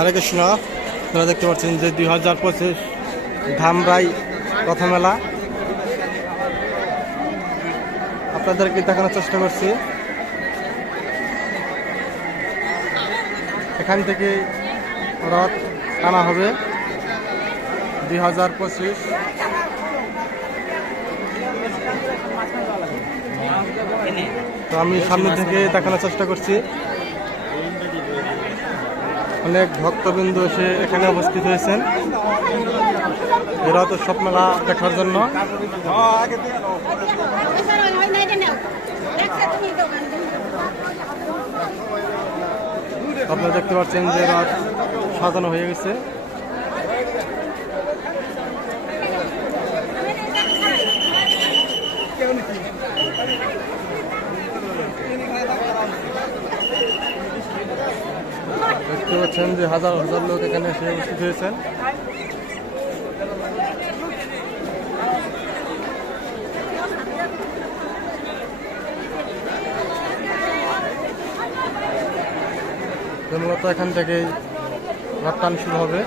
হরে কৃষ্ণ আপনারা দেখতে পাচ্ছেন যে দুই হাজার পঁচিশ ধামরাই রথ মেলা। আপনাদেরকে দেখানোর চেষ্টা করছি। এখান থেকে রথ টানা হবে দুই হাজার পঁচিশ। তো আমি সামনে থেকে দেখানোর চেষ্টা করছি। অনেক ভক্তবৃন্দ এসে এখানে উপস্থিত হয়েছেন। এরা তো সব মেলা দেখার জন্য। আপনারা দেখতে পাচ্ছেন যে রাত সাজানো হয়ে গেছে। দেখতে পাচ্ছেন যে হাজার হাজার লোক এখানে এসে উপস্থিত হয়েছেন। তো মূলত এখান থেকেই রপ্তানি শুরু হবে।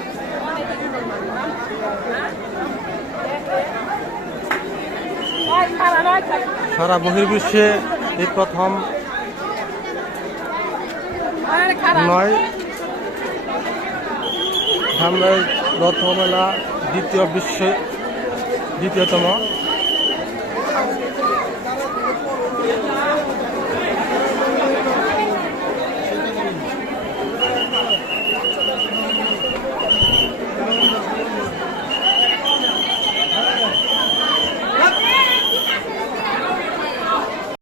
সারা বহির্বিশ্বে এই প্রথম নয় ধামরাই রথমেলা দ্বিতীয় বিশ্বে দ্বিতীয়তম।